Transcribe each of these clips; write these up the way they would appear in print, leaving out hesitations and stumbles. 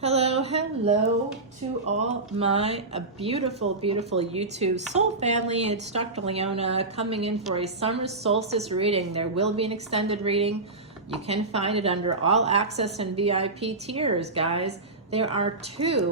Hello to all my beautiful YouTube soul family. It's Dr. Leona coming in for a summer solstice reading. There will be an extended reading. You can find it under all access and VIP tiers, guys. There are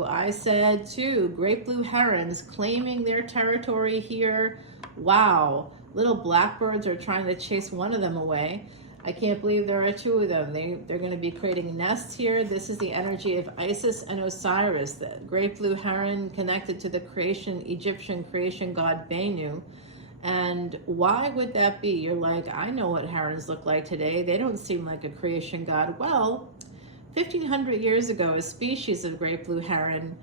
I said two great blue herons claiming their territory here. Wow, little blackbirds are trying to chase one of them away. I can't believe there are two of them. They're going to be creating nests here. This is the energy of Isis and Osiris, the great blue heron connected to the Egyptian creation god Bennu. And why would that be? You're like, I know what herons look like today. They don't seem like a creation god. Well, 1,500 years ago, a species of great blue heron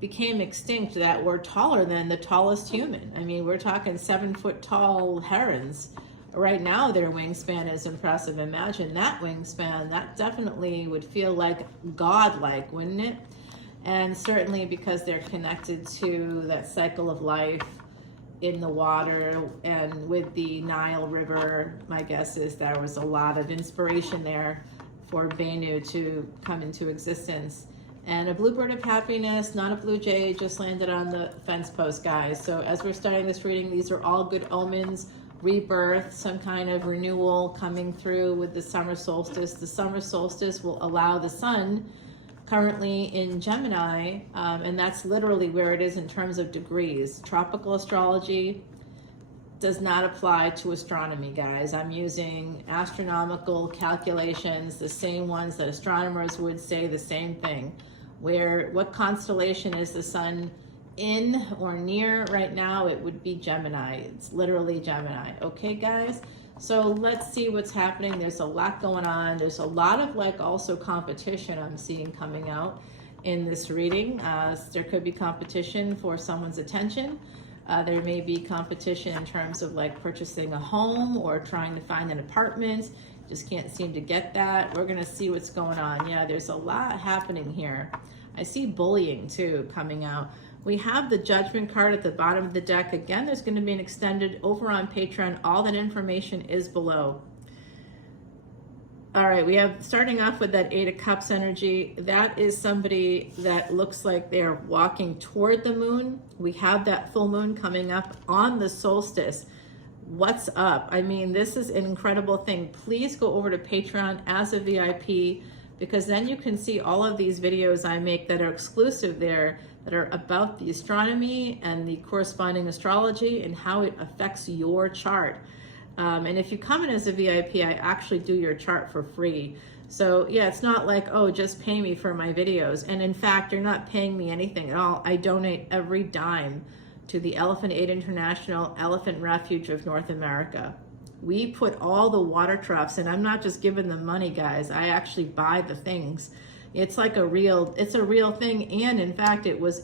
became extinct that were taller than the tallest human. I mean, we're talking 7-foot tall herons. Right now, their wingspan is impressive. Imagine that wingspan. That definitely would feel like godlike, wouldn't it? And certainly because they're connected to that cycle of life in the water and with the Nile River, my guess is there was a lot of inspiration there for Bennu to come into existence. And a bluebird of happiness, not a blue jay, just landed on the fence post, guys. So as we're starting this reading, these are all good omens. Rebirth, some kind of renewal coming through with the summer solstice. The summer solstice will allow the sun, currently in Gemini, and that's literally where it is in terms of degrees. Tropical astrology does not apply to astronomy, guys. I'm using astronomical calculations, the same ones that astronomers would say the same thing. What constellation is the sun in or near right now? It would be Gemini. It's literally Gemini. Okay, guys? So let's see what's happening. There's a lot going on. There's a lot of also competition I'm seeing coming out in this reading. There could be competition for someone's attention. There may be competition in terms of purchasing a home or trying to find an apartment. Just can't seem to get that. We're gonna see what's going on. Yeah, there's a lot happening here. I see bullying too coming out. We have the Judgment card at the bottom of the deck. Again, there's going to be an extended over on Patreon. All that information is below. All right, we have, starting off with that 8 of Cups energy, that is somebody that looks like they're walking toward the moon. We have that full moon coming up on the solstice. What's up? I mean, this is an incredible thing. Please go over to Patreon as a VIP, because then you can see all of these videos I make that are exclusive there, that are about the astronomy and the corresponding astrology and how it affects your chart. And if you come in as a VIP, I actually do your chart for free. So yeah, it's not like, oh, just pay me for my videos. And in fact, you're not paying me anything at all. I donate every dime to the Elephant Aid International Elephant Refuge of North America. We put all the water troughs, and I'm not just giving them money, guys. I actually buy the things. It's like it's a real thing. And in fact, it was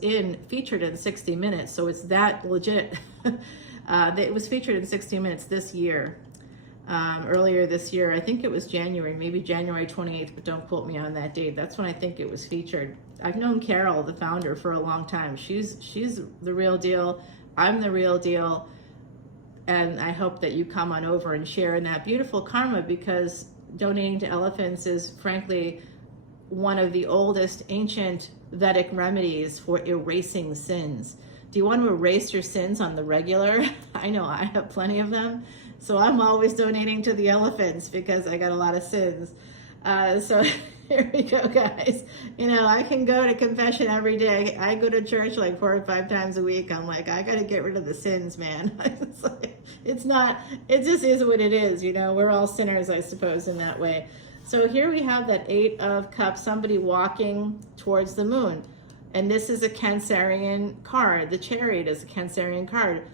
featured in 60 Minutes. So it's that legit. It was featured in 60 Minutes this year, earlier this year. I think it was January, maybe January 28th, but don't quote me on that date. That's when I think it was featured. I've known Carol, the founder, for a long time. She's the real deal. I'm the real deal. And I hope that you come on over and share in that beautiful karma, because donating to elephants is frankly one of the oldest ancient Vedic remedies for erasing sins. Do you want to erase your sins on the regular? I know I have plenty of them. So I'm always donating to the elephants because I got a lot of sins. So here we go, guys. You know, I can go to confession every day. I go to church 4 or 5 times a week. I'm like, I got to get rid of the sins, man. It just is what it is. You know, we're all sinners, I suppose, in that way. So here we have that 8 of Cups, somebody walking towards the moon. And this is a Cancerian card. The Chariot is a Cancerian card.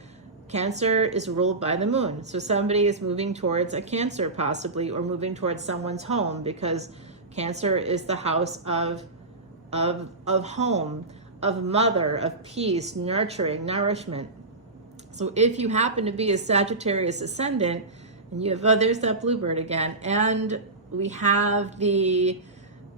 Cancer is ruled by the moon. So somebody is moving towards a Cancer possibly, or moving towards someone's home, because Cancer is the house of home, of mother, of peace, nurturing, nourishment. So if you happen to be a Sagittarius ascendant, and you have, oh, there's that bluebird again, and we have the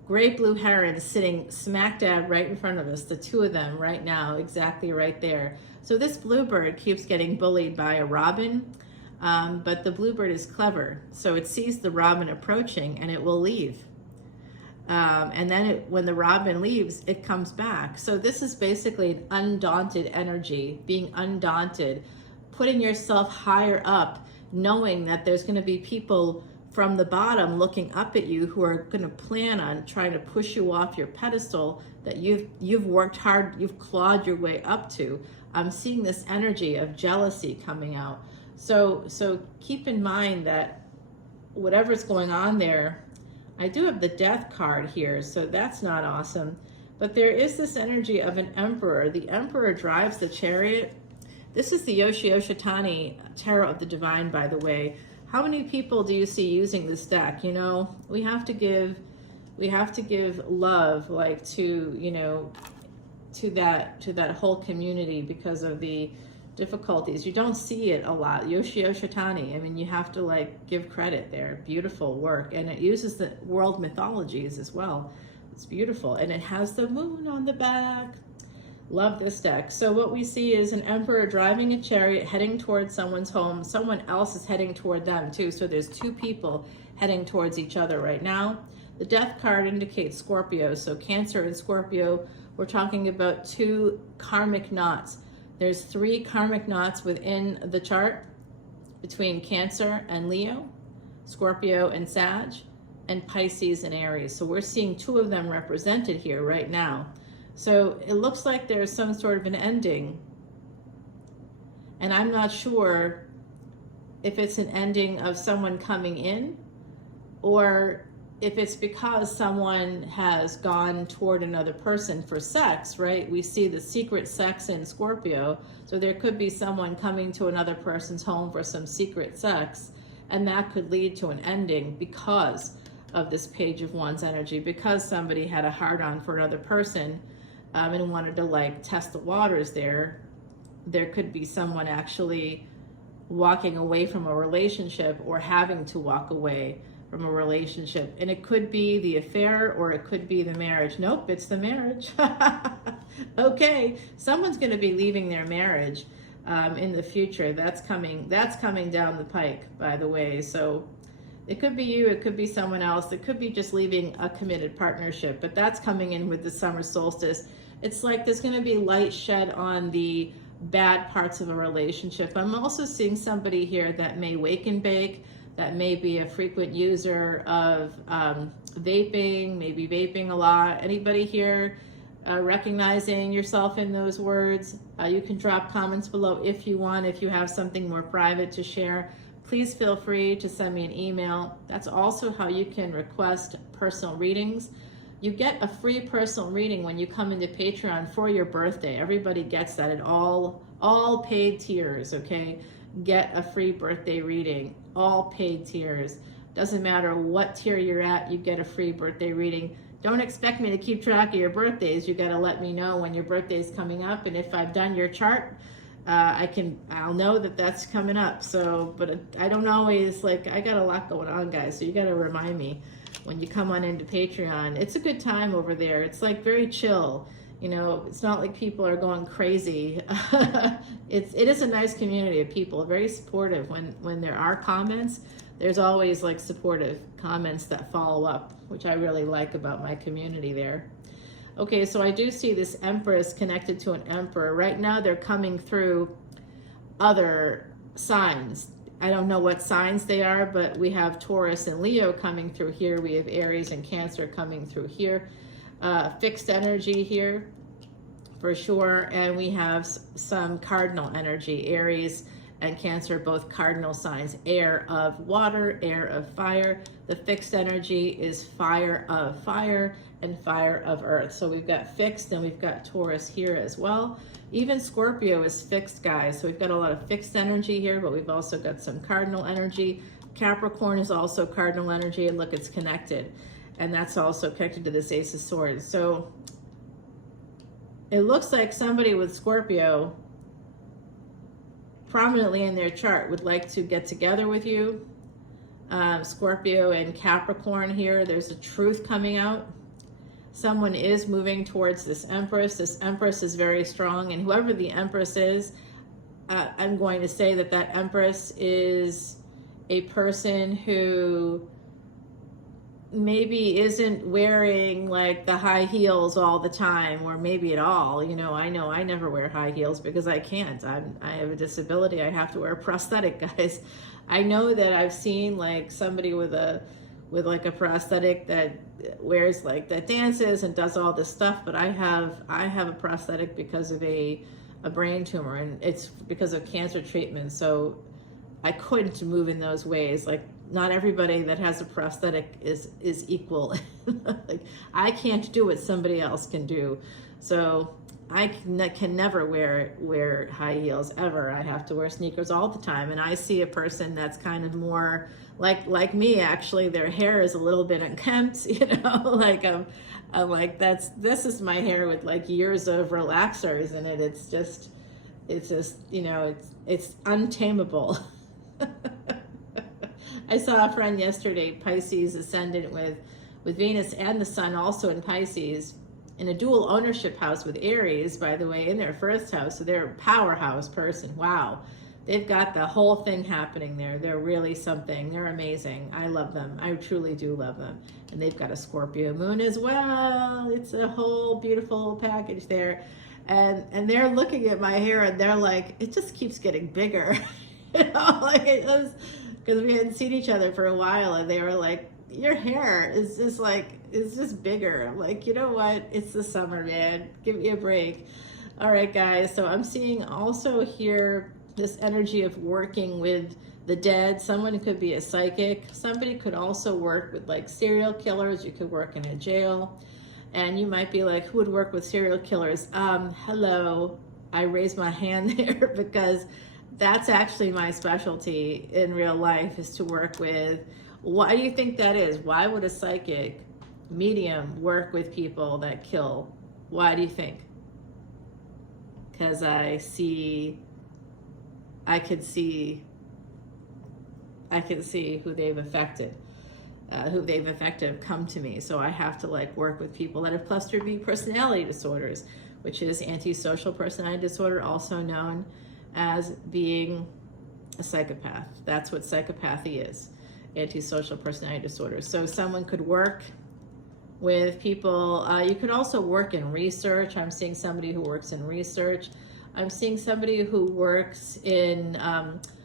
great blue heron sitting smack dab right in front of us, the two of them right now, exactly right there. So this bluebird keeps getting bullied by a robin, but the bluebird is clever. So it sees the robin approaching and it will leave. And then when the robin leaves, it comes back. So this is basically an undaunted energy, being undaunted, putting yourself higher up, knowing that there's going to be people from the bottom looking up at you who are going to plan on trying to push you off your pedestal that you've worked hard, you've clawed your way up to. I'm seeing this energy of jealousy coming out. So keep in mind that whatever's going on there, I do have the death card here, so that's not awesome. But there is this energy of an emperor. The emperor drives the chariot. This is the Yoshi-Yoshitani Tarot of the Divine, by the way. How many people do you see using this deck? You know, we have to give love, like, to, you know, to that whole community because of the difficulties. You don't see it a lot. Yoshi-Yoshitani, I mean, you have to like give credit there. Beautiful work. And it uses the world mythologies as well. It's beautiful. And it has the moon on the back. Love this deck. So what we see is an emperor driving a chariot heading towards someone's home. Someone else is heading toward them too. So there's two people heading towards each other right now. The death card indicates Scorpio. So Cancer and Scorpio, we're talking about two karmic knots. There's 3 karmic knots within the chart between Cancer and Leo, Scorpio and Sag, and Pisces and Aries. So we're seeing 2 of them represented here right now. So it looks like there's some sort of an ending. And I'm not sure if it's an ending of someone coming in or if it's because someone has gone toward another person for sex, right? We see the secret sex in Scorpio. So there could be someone coming to another person's home for some secret sex. And that could lead to an ending because of this Page of Wands energy, because somebody had a hard-on for another person and wanted to like test the waters there. There could be someone actually walking away from a relationship or having to walk away from a relationship. And it could be the affair or it could be the marriage. Nope, it's the marriage. Okay, someone's going to be leaving their marriage in the future. That's coming down the pike, by the way. So it could be you, it could be someone else, it could be just leaving a committed partnership, but that's coming in with the summer solstice. It's like there's going to be light shed on the bad parts of a relationship. I'm also seeing somebody here that may wake and bake, that may be a frequent user of vaping, maybe vaping a lot. Anybody here recognizing yourself in those words? You can drop comments below if you want, if you have something more private to share. Please feel free to send me an email. That's also how you can request personal readings. You get a free personal reading when you come into Patreon for your birthday. Everybody gets that at all paid tiers, okay? Get a free birthday reading, all paid tiers. Doesn't matter what tier you're at, you get a free birthday reading. Don't expect me to keep track of your birthdays. You gotta let me know when your birthday is coming up, and if I've done your chart, I'll know that that's coming up. So, but I don't always, like, I got a lot going on, guys, so you gotta remind me when you come on into Patreon. It's a good time over there. It's like very chill. You know, it's not like people are going crazy. It is a nice community of people, very supportive. When there are comments, there's always like supportive comments that follow up, which I really like about my community there. Okay, so I do see this Empress connected to an Emperor. Right now they're coming through other signs. I don't know what signs they are, but we have Taurus and Leo coming through here. We have Aries and Cancer coming through here. Fixed energy here for sure. And we have some cardinal energy. Aries and Cancer, both cardinal signs. Air of water, air of fire. The fixed energy is fire of fire and fire of earth. So we've got fixed and we've got Taurus here as well. Even Scorpio is fixed, guys. So we've got a lot of fixed energy here, but we've also got some cardinal energy. Capricorn is also cardinal energy, and look, it's connected. And that's also connected to this Ace of Swords. So it looks like somebody with Scorpio prominently in their chart would like to get together with you. Scorpio and Capricorn here, there's a truth coming out. Someone is moving towards this Empress. This Empress is very strong, and whoever the Empress is, I'm going to say that that Empress is a person who maybe isn't wearing like the high heels all the time, or maybe at all. You know I never wear high heels because I can't. I have a disability. I have to wear a prosthetic, guys. I know that I've seen like somebody with like a prosthetic that wears like that dances and does all this stuff, but I have a prosthetic because of a brain tumor, and it's because of cancer treatment. So I couldn't move in those ways. Like, not everybody that has a prosthetic is equal. Like, I can't do what somebody else can do. So I can never wear high heels ever. I have to wear sneakers all the time. And I see a person that's kind of more like me, actually. Their hair is a little bit unkempt, you know, like I'm like, this is my hair with like years of relaxers in it. It's just, you know, it's untamable. I saw a friend yesterday, Pisces Ascendant with Venus and the Sun also in Pisces, in a dual ownership house with Aries, by the way, in their first house. So they're a powerhouse person. Wow. They've got the whole thing happening there. They're really something. They're amazing. I love them. I truly do love them. And they've got a Scorpio moon as well. It's a whole beautiful package there. And they're looking at my hair and they're like, it just keeps getting bigger. You know, like it does, because we hadn't seen each other for a while, and they were like, your hair is just like, it's just bigger. I'm like, you know what? It's the summer, man. Give me a break. All right, guys. So I'm seeing also here this energy of working with the dead. Someone could be a psychic. Somebody could also work with like serial killers. You could work in a jail. And you might be like, who would work with serial killers? Hello. I raised my hand there because that's actually my specialty in real life, is to work with. Why do you think that is? Why would a psychic medium work with people that kill? Why do you think? Because I can see who they've affected. Who they've affected come to me. So I have to like work with people that have cluster B personality disorders, which is antisocial personality disorder, also known as being a psychopath. That's what psychopathy is, antisocial personality disorder. So someone could work with people. You could also work in research. I'm seeing somebody who works in research. I'm seeing somebody who works in,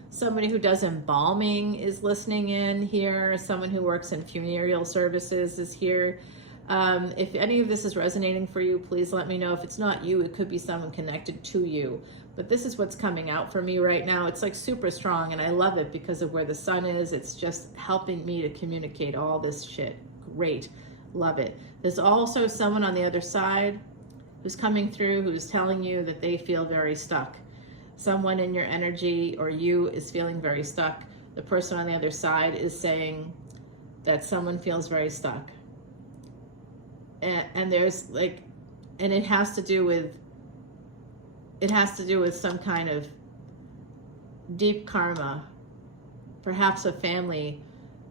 somebody who does embalming is listening in here. Someone who works in funereal services is here. If any of this is resonating for you, please let me know. If it's not you, it could be someone connected to you. But this is what's coming out for me right now. It's like super strong, and I love it because of where the sun is. It's just helping me to communicate all this shit. Great. Love it. There's also someone on the other side who's coming through who's telling you that they feel very stuck. Someone in your energy or you is feeling very stuck. The person on the other side is saying that someone feels very stuck. And there's like, and it has to do with some kind of deep karma, perhaps a family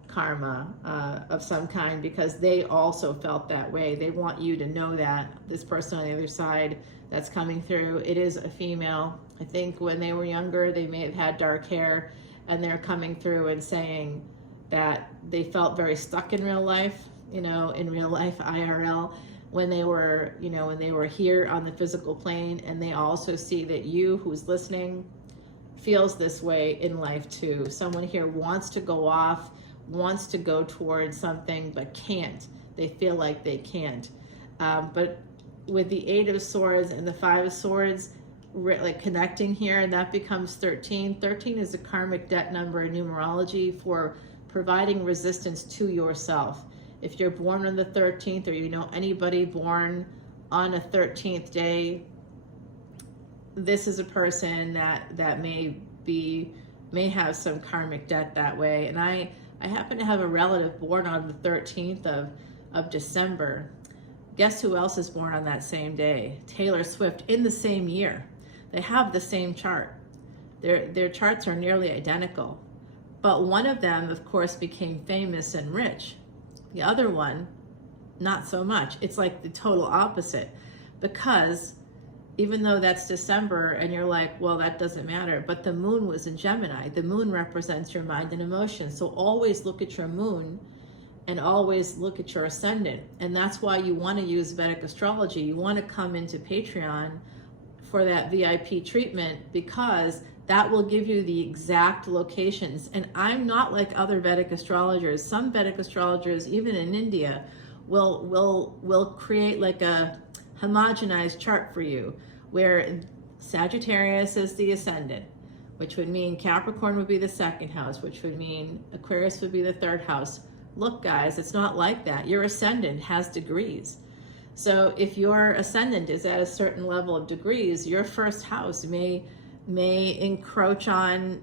karma of some kind, because they also felt that way. They want you to know that. This person on the other side that's coming through, it is a female. I think when they were younger, they may have had dark hair, and they're coming through and saying that they felt very stuck in real life, you know, in real life IRL, when they were, you know, when they were here on the physical plane. And they also see that you who's listening feels this way in life too. Someone here wants to go off, wants to go towards something, but can't. They feel like they can't. But with the 8 of Swords and the 5 of Swords, like connecting here, and that becomes 13. 13 is a karmic debt number in numerology for providing resistance to yourself. If you're born on the 13th, or you know anybody born on a 13th day, this is a person that may have some karmic debt that way. And I happen to have a relative born on the 13th of December. Guess who else is born on that same day? Taylor Swift, in the same year. They have the same chart. Their charts are nearly identical. But one of them, of course, became famous and rich. The other one, not so much. It's like the total opposite. Because even though that's December and you're like, well, that doesn't matter, but the moon was in Gemini. The moon represents your mind and emotions. So always look at your moon and always look at your ascendant. And that's why you want to use Vedic astrology. You want to come into Patreon for that VIP treatment, because that will give you the exact locations. And I'm not like other Vedic astrologers. Some Vedic astrologers, even in India, will create like a homogenized chart for you, where Sagittarius is the ascendant, which would mean Capricorn would be the second house, which would mean Aquarius would be the third house. Look, guys, it's not like that. Your ascendant has degrees. So if your ascendant is at a certain level of degrees, your first house may encroach on,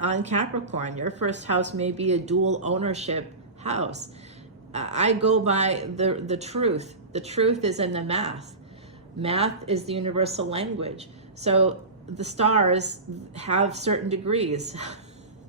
on Capricorn. Your first house may be a dual ownership house. I go by the truth. The truth is in the math. Math is the universal language. So the stars have certain degrees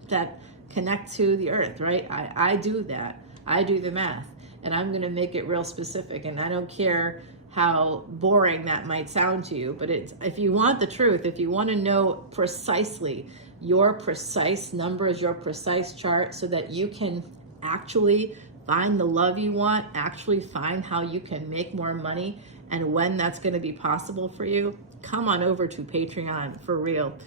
that connect to the earth, right? I do that. I do the math, and I'm going to make it real specific. And I don't care how boring that might sound to you, but if you want the truth, if you want to know precisely your precise numbers, your precise chart, so that you can actually find the love you want, actually find how you can make more money, and when that's going to be possible for you, come on over to Patreon for real.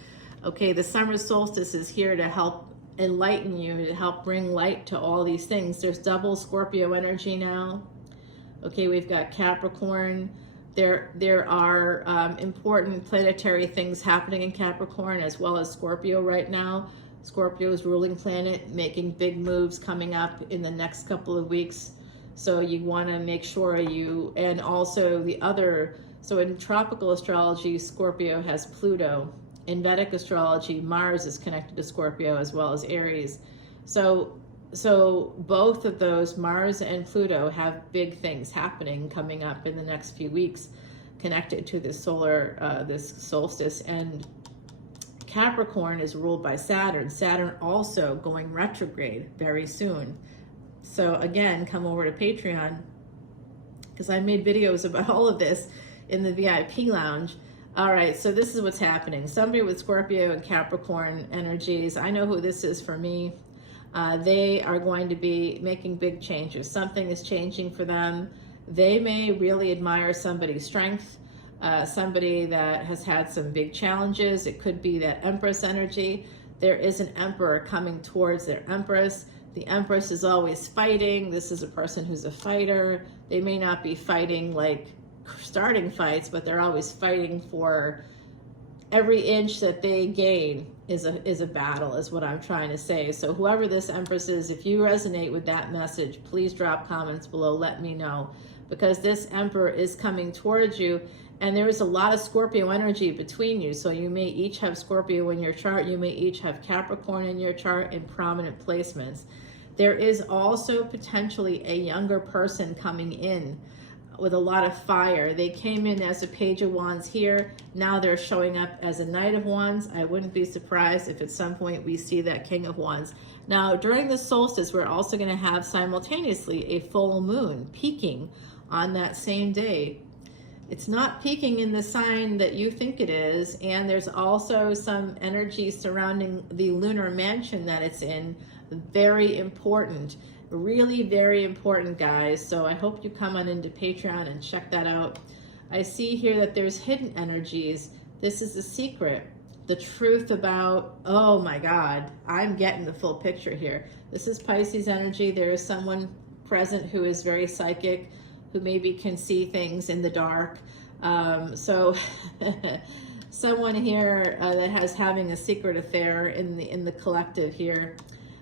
Okay, the summer solstice is here to help enlighten you, to help bring light to all these things. There's double Scorpio energy now. Okay, we've got Capricorn. There are important planetary things happening in Capricorn as well as Scorpio right now. Scorpio's ruling planet making big moves coming up in the next couple of weeks. So you want to make sure and also so in tropical astrology, Scorpio has Pluto. In Vedic astrology, Mars is connected to Scorpio as well as Aries. So both of those, Mars and Pluto, have big things happening coming up in the next few weeks connected to this this solstice. And Capricorn is ruled by Saturn. Saturn also going retrograde very soon. So again, come over to Patreon, because I made videos about all of this in the VIP lounge. All right, so this is what's happening. Somebody with Scorpio and Capricorn energies, I know who this is for me. They are going to be making big changes. Something is changing for them. They may really admire somebody's strength, somebody that has had some big challenges. It could be that Empress energy. There is an Emperor coming towards their Empress. The Empress is always fighting. This is a person who's a fighter. They may not be fighting like starting fights, but they're always fighting for every inch that they gain is a battle, is what I'm trying to say. So whoever this Empress is, if you resonate with that message, please drop comments below, let me know, because this Emperor is coming towards you, and there is a lot of Scorpio energy between you. So you may each have Scorpio in your chart, you may each have Capricorn in your chart in prominent placements. There is also potentially a younger person coming in with a lot of fire. They came in as a Page of Wands here. Now they're showing up as a Knight of Wands. I wouldn't be surprised if at some point we see that King of Wands. Now, during the solstice, we're also going to have simultaneously a full moon peaking on that same day. It's not peaking in the sign that you think it is, and there's also some energy surrounding the lunar mansion that it's in. Very important. Really very important, guys. So I hope you come on into Patreon and check that out. I see here that there's hidden energies. This is the secret, the truth about, oh my God, I'm getting the full picture here. This is Pisces energy. There is someone present who is very psychic, who maybe can see things in the dark. So someone here that having a secret affair in the collective here.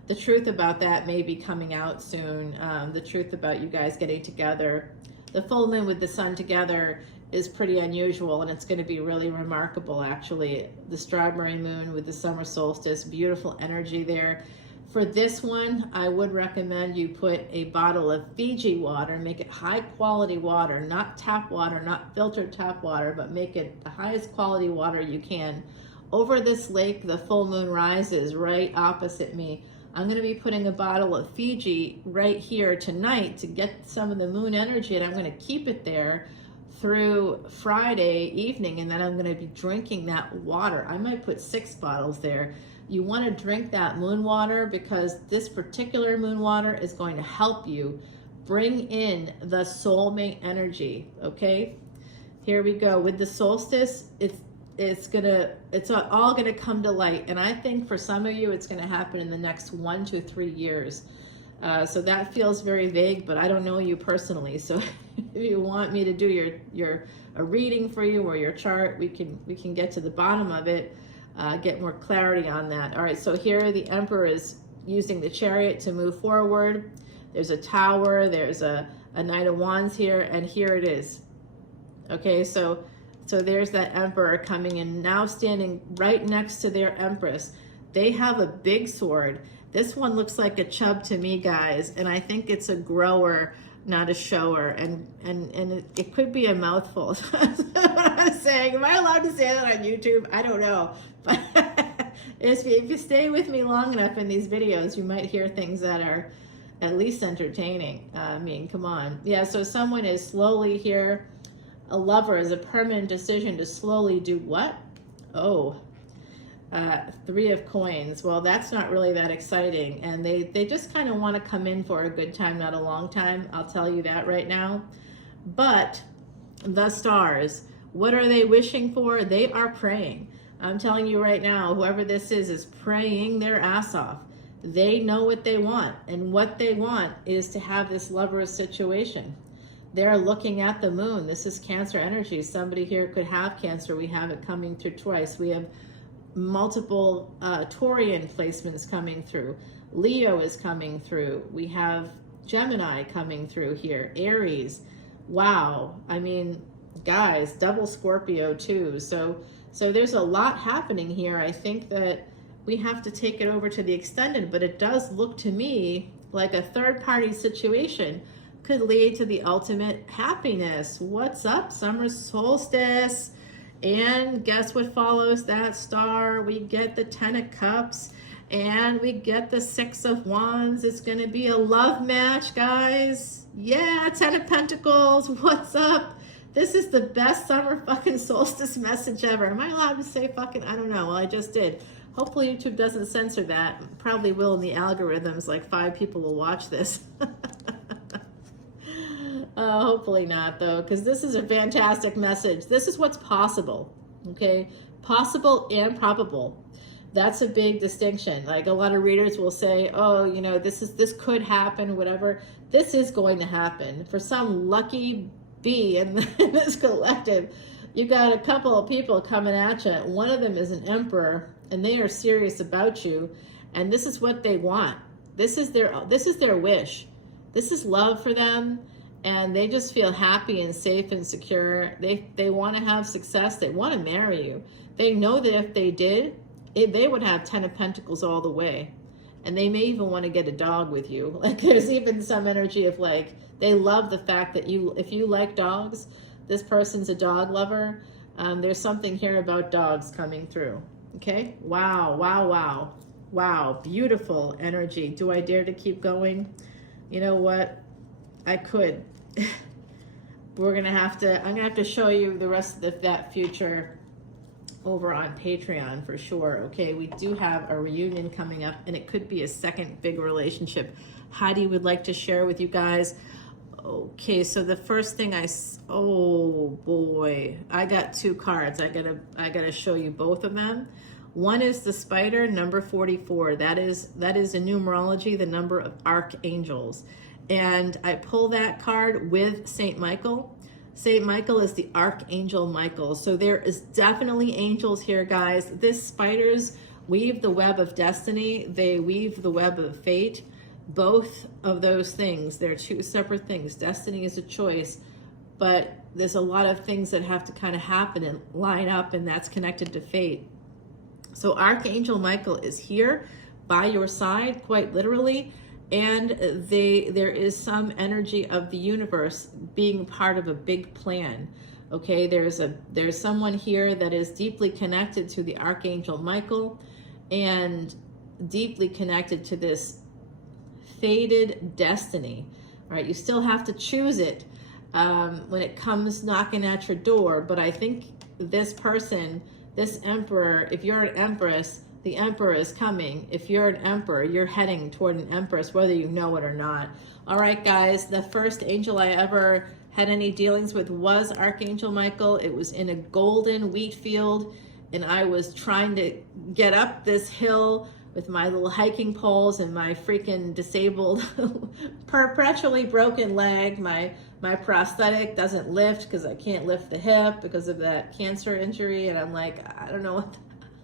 The truth about that may be coming out soon. The truth about you guys getting together. The full moon with the sun together is pretty unusual, and it's going to be really remarkable, actually. The strawberry moon with the summer solstice, beautiful energy there. For this one, I would recommend you put a bottle of Fiji water, make it high quality water, not tap water, not filtered tap water, but make it the highest quality water you can. Over this lake, the full moon rises right opposite me. I'm going to be putting a bottle of Fiji right here tonight to get some of the moon energy, and I'm going to keep it there through Friday evening, and then I'm going to be drinking that water. I might put 6 bottles there. you want to drink that moon water, because this particular moon water is going to help you bring in the soulmate energy. Okay, here we go. With the solstice, it's all gonna come to light, and I think for some of you it's gonna happen in the next 1 to 3 years. So that feels very vague, but I don't know you personally. So if you want me to do a reading for you or your chart, we can get to the bottom of it, get more clarity on that. All right, so here the Emperor is using the Chariot to move forward. There's a Tower, there's a Knight of Wands here, and here it is. Okay, so there's that Emperor coming in, now standing right next to their Empress. They have a big sword. This one looks like a chub to me, guys, and I think it's a grower, not a shower, and it could be a mouthful. That's what I'm saying. Am I allowed to say that on YouTube? I don't know. But if you stay with me long enough in these videos, you might hear things that are at least entertaining. I mean, come on. Yeah, so someone is slowly here. A lover is a permanent decision to slowly do what? Oh, 3 of coins. Well, that's not really that exciting. And they just kind of want to come in for a good time, not a long time. I'll tell you that right now. But the stars, what are they wishing for? They are praying. I'm telling you right now, whoever this is praying their ass off. They know what they want. And what they want is to have this lover's situation. They're looking at the moon. This is Cancer energy. Somebody here could have Cancer. We have it coming through twice. We have multiple Taurian placements coming through. Leo is coming through. We have Gemini coming through here. Aries. Wow. I mean, guys, double Scorpio too. So there's a lot happening here. I think that we have to take it over to the extended, but it does look to me like a third-party situation could lead to the ultimate happiness. What's up? Summer solstice. And guess what follows that star? We get the 10 of Cups and we get the 6 of Wands. It's going to be a love match, guys. Yeah, 10 of Pentacles. What's up? This is the best summer fucking solstice message ever. Am I allowed to say fucking? I don't know. Well, I just did. Hopefully YouTube doesn't censor that. Probably will in the algorithms. Like 5 people will watch this. Hopefully not, though, because this is a fantastic message. This is what's possible, okay? Possible and probable. That's a big distinction. Like a lot of readers will say, oh, you know, this could happen, whatever. This is going to happen. For some lucky bee in this collective, you got a couple of people coming at you. One of them is an Emperor, and they are serious about you, and this is what they want. This is their wish. This is love for them. And they just feel happy and safe and secure. They want to have success. They want to marry you. They know that if they did, they would have 10 of Pentacles all the way. And they may even want to get a dog with you. Like there's even some energy of like, they love the fact that if you like dogs, this person's a dog lover. There's something here about dogs coming through. Okay? Wow, wow, wow. Wow, beautiful energy. Do I dare to keep going? You know what? I could. I'm gonna have to show you the rest of that future over on Patreon for sure. Okay, we do have a reunion coming up, and it could be a second big relationship. Heidi would like to share with you guys. Okay, so the first thing oh boy, I got 2 cards. I gotta show you both of them. One is the spider, number 44. That is in numerology the number of archangels. And I pull that card with Saint Michael. Saint Michael is the Archangel Michael. So there is definitely angels here, guys. This spiders weave the web of destiny. They weave the web of fate. Both of those things, they're 2 separate things. Destiny is a choice, but there's a lot of things that have to kind of happen and line up, and that's connected to fate. So Archangel Michael is here by your side, quite literally. And there is some energy of the universe being part of a big plan. Okay, there's someone here that is deeply connected to the Archangel Michael and deeply connected to this fated destiny. All right, you still have to choose it when it comes knocking at your door. But I think this person, this Emperor, if you're an Empress, the Emperor is coming. If you're an Emperor, you're heading toward an Empress, whether you know it or not. All right, guys, the first angel I ever had any dealings with was Archangel Michael. It was in a golden wheat field, and I was trying to get up this hill with my little hiking poles and my freaking disabled, perpetually broken leg. My prosthetic doesn't lift because I can't lift the hip because of that cancer injury. And I'm like, I don't know what,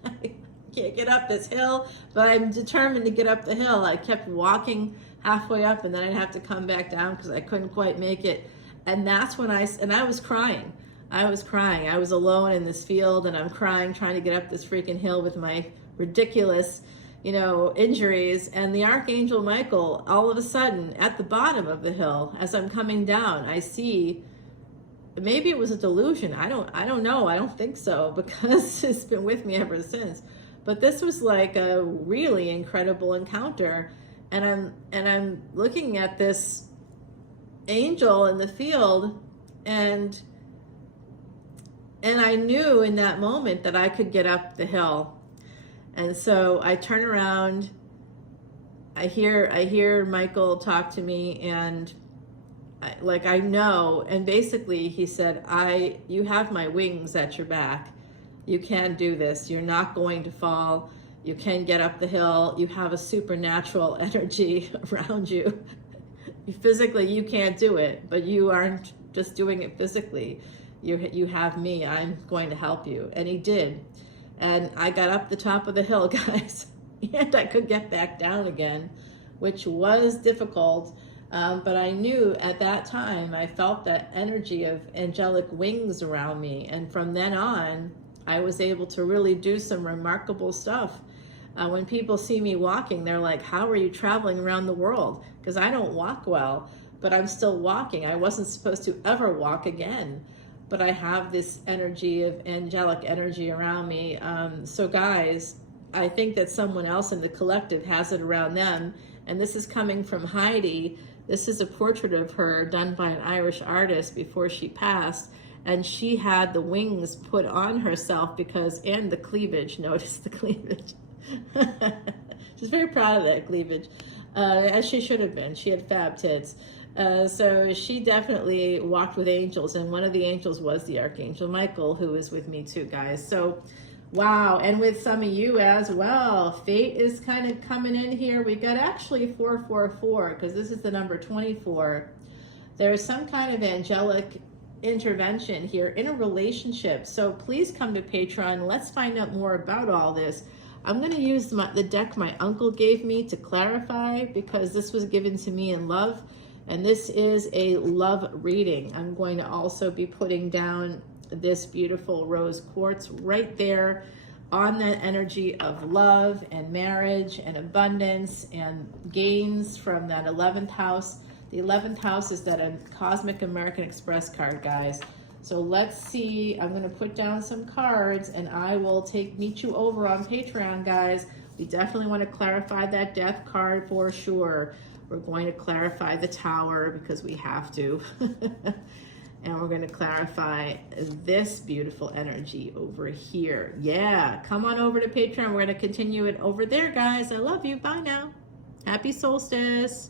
I can't get up this hill, but I'm determined to get up the hill. I kept walking halfway up, and then I'd have to come back down because I couldn't quite make it. And that's when I was crying. I was crying. I was alone in this field, and I'm crying, trying to get up this freaking hill with my ridiculous, injuries. And the Archangel Michael, all of a sudden, at the bottom of the hill, as I'm coming down, I see, maybe it was a delusion. I don't know. I don't think so, because it's been with me ever since. But this was like a really incredible encounter. And I'm looking at this angel in the field, and I knew in that moment that I could get up the hill. And so I turn around, I hear Michael talk to me, and I know, and basically he said, you have my wings at your back. You can do this. You're not going to fall. You can get up the hill. You have a supernatural energy around you. Physically, you can't do it, but you aren't just doing it physically. You have me. I'm going to help you. And he did. And I got up the top of the hill, guys, and I could get back down again, which was difficult. But I knew at that time, I felt that energy of angelic wings around me. And from then on, I was able to really do some remarkable stuff. When people see me walking, they're like, how are you traveling around the world? Because I don't walk well, but I'm still walking. I wasn't supposed to ever walk again, but I have this energy of angelic energy around me. So guys, I think that someone else in the collective has it around them. And this is coming from Heidi. This is a portrait of her done by an Irish artist before she passed. And she had the wings put on herself and the cleavage, notice the cleavage. She's very proud of that cleavage, as she should have been. She had fab tits. So she definitely walked with angels, and one of the angels was the Archangel Michael, who is with me too, guys. So, wow, and with some of you as well. Fate is kind of coming in here. We got actually 444, because this is the number 24. There's some kind of angelic intervention here in a relationship. So please come to Patreon. Let's find out more about all this. I'm going to use the deck my uncle gave me to clarify, because this was given to me in love. And this is a love reading. I'm going to also be putting down this beautiful rose quartz right there on that energy of love and marriage and abundance and gains from that 11th house. The 11th house is that Cosmic American Express card, guys. So let's see. I'm going to put down some cards, and I will meet you over on Patreon, guys. We definitely want to clarify that death card for sure. We're going to clarify the Tower because we have to. And we're going to clarify this beautiful energy over here. Yeah, come on over to Patreon. We're going to continue it over there, guys. I love you. Bye now. Happy solstice.